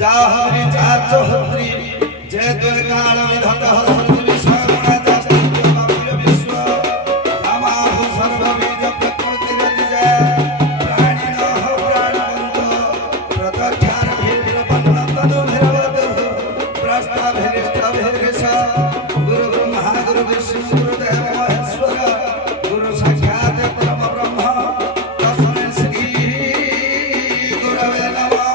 जाहरी चाचोहत्री जय दुर्गाण विधतः सर्व विश्वगुण जास्तु बाहुल्य विश्व अमाहु सर्व बीज प्रकृति रतिजय प्राणिनः प्राणवन्तो प्रतक्षार भीर्वन्न तनु भैरवतु प्रस्ताभिरिष्टभिर्ष गुरु ब्रह्मा गुरु विष्णु गुरुदेव महेश्वर गुरु साक्षात् परम ब्रह्म तस्मै श्री गुरवे नमः।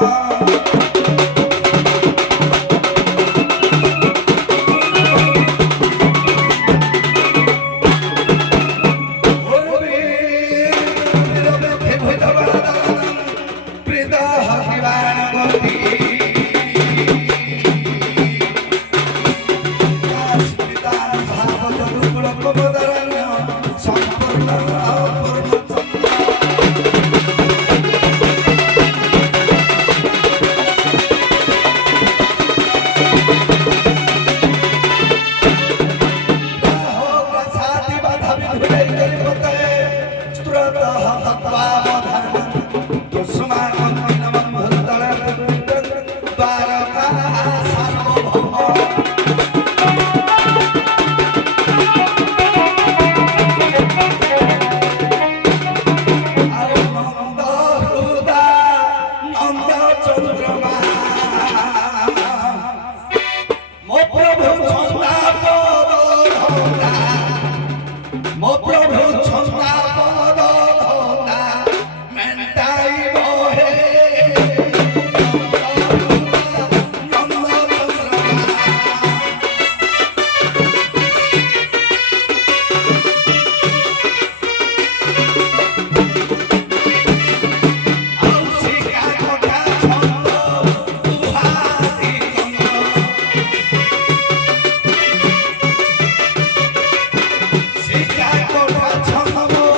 Come on.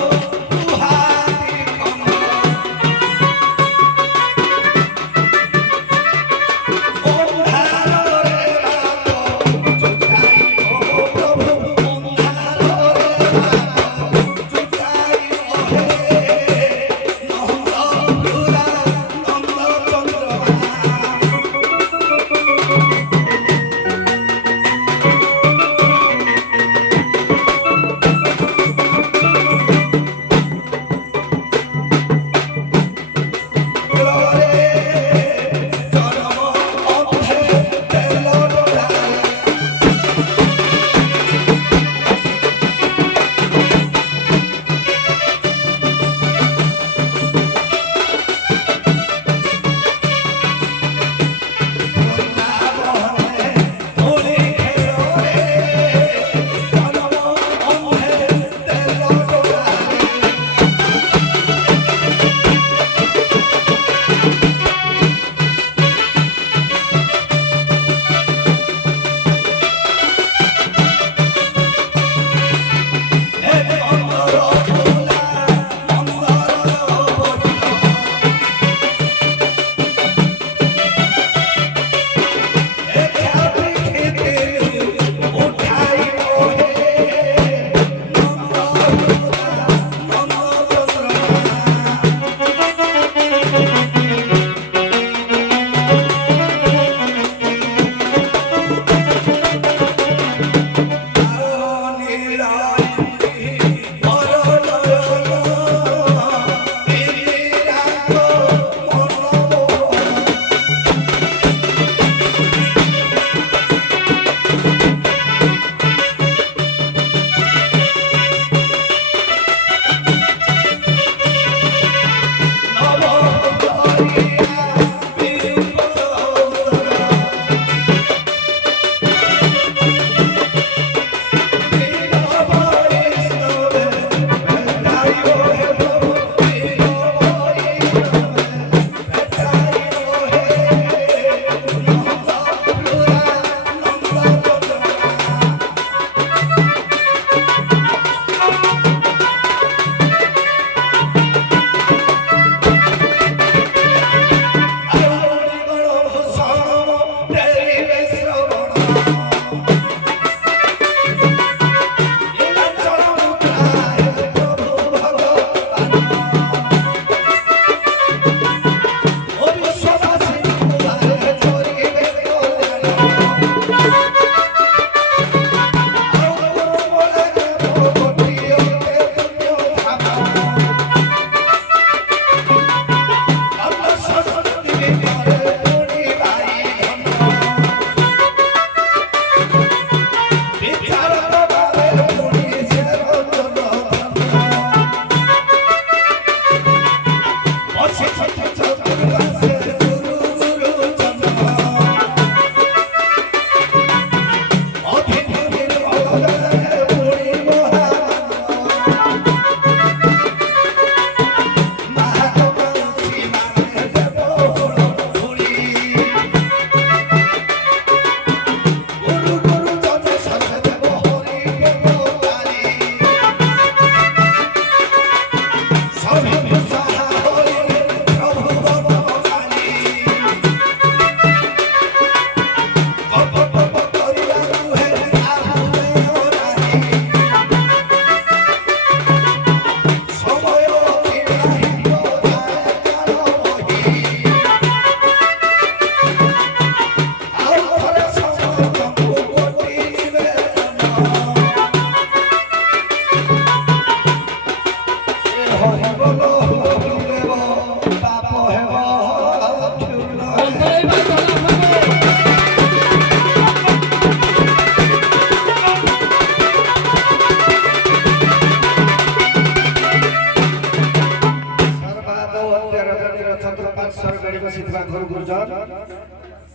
ବସିଥିବା ଗୁରୁ ଗୁରୁଜନ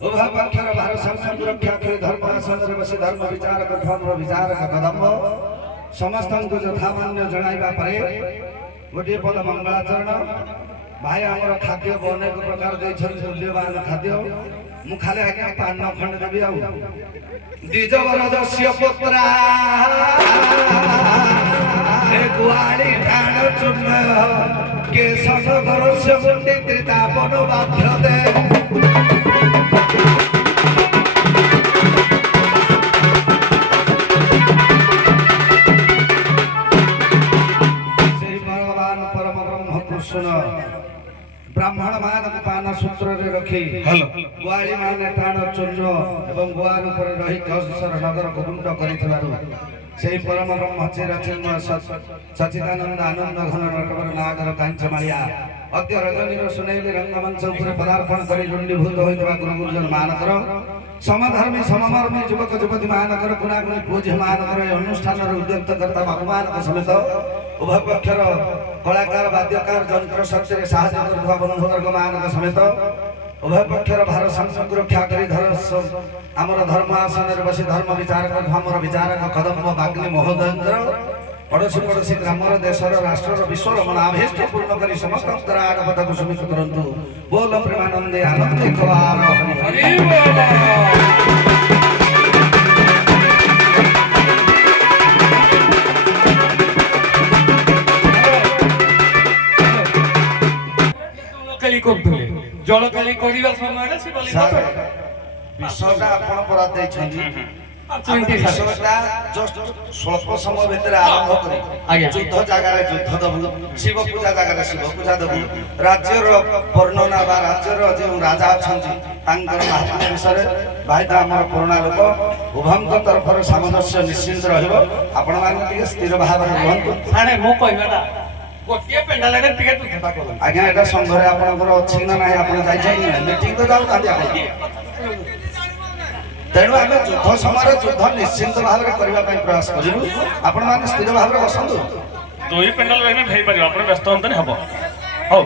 ଉଭୟ ପକ୍ଷର ଭାରସାମ୍ୟକୁ ରକ୍ଷା କରି ଧର୍ମ ଆସନରେ ବସି ଧର୍ମ ବିଚାରକ ଧର୍ମ ବିଚାରକ କଦମ୍ବ ସମସ୍ତଙ୍କୁ ଯଥାମାନ୍ୟ ଜଣାଇବା ପରେ ଗୋଟିଏ ପଦ ମଙ୍ଗଳାଚରଣ ଭାଇ ଆମର ଖାଦ୍ୟ ଅନେକ ପ୍ରକାର ଦେଇଛନ୍ତି ମୂଲ୍ୟବାନ ଖାଦ୍ୟ ମୁଁ ଖାଲି ଆଜ୍ଞା ପାନ ଖଣ୍ଡେ ଦେବି ଆଉ ଦ୍ୱିଜବର ଯସ୍ୟ ପୁତ୍ରା ଗୁଆଳି ଟାଣ ଚୂର୍ଣ୍ଣ କେଶବ ଘରସ୍ୟ ମୁଣ୍ଡି ତ୍ରିତାପନ ବାଧ୍ୟତେ ସେହି ଭଗବାନ ପରମ ବ୍ରହ୍ମ କୃଷ୍ଣ ବ୍ରାହ୍ମଣ ମାନଙ୍କୁ ପାନ ସୂତ୍ରରେ ରଖି ଗୁଆଳି ମାନେ ଟାଣ ଚୂର୍ଣ୍ଣ ଏବଂ ଗୁଆ ଉପରେ ରହି କଂସର ନଗରକୁ ଗୁଣ୍ଡ କରିଥିବାରୁ ସେହି ପରମ ବ୍ରହ୍ମ ଚିର ଚିନ୍ମୟ ସଚିଦାନନ୍ଦ ଆନନ୍ଦ ଘନ ନଟବର ନାଗର କାଞ୍ଚମାଳିଆ ଅଦ୍ୟ ରଜନୀର ସୁନେଲି ରଙ୍ଗମଞ୍ଚ ଉପରେ ପଦାର୍ପଣ କରି ରୁଣ୍ଡୀଭୂତ ହୋଇଥିବା ଗୁରୁ ଗୁରୁଜନ ମାନଙ୍କର ସମଧର୍ମୀ ସମମର୍ମୀ ଯୁବକ ଯୁବତୀ ମାନଙ୍କର ଗୁଣାଗୁଣୀ ପୂଜ୍ୟ ମାନଙ୍କର ଏହି ଅନୁଷ୍ଠାନର ଉଦ୍ୟକ୍ତକର୍ତ୍ତା ବାବୁମାନଙ୍କ ସମେତ ଉଭୟ ପକ୍ଷର କଳାକାର ବାଦ୍ୟକାର ଯନ୍ତ୍ର ଶକ୍ତିରେ ସାହାଯ୍ୟ କରୁଥିବା ବନ୍ଧୁବର୍ଗ ମାନଙ୍କ ସମେତ ଉଭୟ ପକ୍ଷର ଭାରସାମ୍ୟକୁ ରକ୍ଷା କରି ଆମର ଧର୍ମ ଆସନରେ ବସି ଧର୍ମ ବିଚାରକ ଧର୍ମର ବିଚାରକ କଦମ୍ବ ବାଗ୍ନି ମହୋଦୟଙ୍କର ପଡ଼ୋଶୀ ପଡ଼ୋଶୀ ଗ୍ରାମର ଦେଶର ରାଷ୍ଟ୍ରର ବିଶ୍ୱର ମନାଭୀଷ୍ଟ ପୂର୍ଣ୍ଣ କରି ସମସ୍ତଙ୍କର ଆଗପଥକୁ ସୁମିତ କରନ୍ତୁ ବୋଲ ପ୍ରେମାନନ୍ଦେ ଆନନ୍ଦେ କବାର ଜଳକାଳି କରିବା ସମୟରେ ବିଷୟଟା ଆପଣ ପରା ଦେଇଛନ୍ତି ବିଷୟଟା ଜଷ୍ଟ ସ୍ୱଳ୍ପ ସମୟ ଭିତରେ ଆରମ୍ଭ କରି ଯୁଦ୍ଧ ଜାଗାରେ ଯୁଦ୍ଧ ଦେବୁ ଶିବ ପୂଜା ଜାଗାରେ ଶିବ ପୂଜା ଦେବୁ ରାଜ୍ୟର ବର୍ଣ୍ଣନା ବା ରାଜ୍ୟର ଯେଉଁ ରାଜା ଅଛନ୍ତି ତାଙ୍କର ମାହାତ୍ମ୍ୟ ବିଷୟରେ ଭାଇ ତ ଆମର ପୁରୁଣା ଲୋକ ଉଭୟଙ୍କ ତରଫରୁ ସାମଞ୍ଜସ୍ୟ ନିଶ୍ଚିନ୍ତ ରହିବ ଆପଣମାନେ ଟିକେ ସ୍ଥିର ଭାବରେ ରୁହନ୍ତୁ ମୁଁ କହିବାଟା ଗୋଟିଏ ପେଣ୍ଡାଲରେ ଟିକେ ଦୁଃଖ କରନ୍ତୁ ଆଜ୍ଞା ଏଟା ସଂଘରେ ଆପଣଙ୍କର ଅଛି ନା ନାହିଁ ଆପଣ ଯାଇଛନ୍ତି ମିଟିଂ ତ ଯାଉଥାନ୍ତି ଆପଣ ତେଣୁ ଆମେ ଯୁଦ୍ଧ ସମୟରେ ଯୁଦ୍ଧ ନିଶ୍ଚିନ୍ତ ଭାବରେ କରିବା ପାଇଁ ପ୍ରୟାସ କରିବୁ ଆପଣମାନେ ସ୍ଥିର ଭାବରେ ବସନ୍ତୁ ଦୁଇ ପେଣ୍ଡାଲ ରହିଲେ ହେଇପାରିବ ଆପଣ ବ୍ୟସ୍ତ ହୁଅନ୍ତନି ହବ ହଉ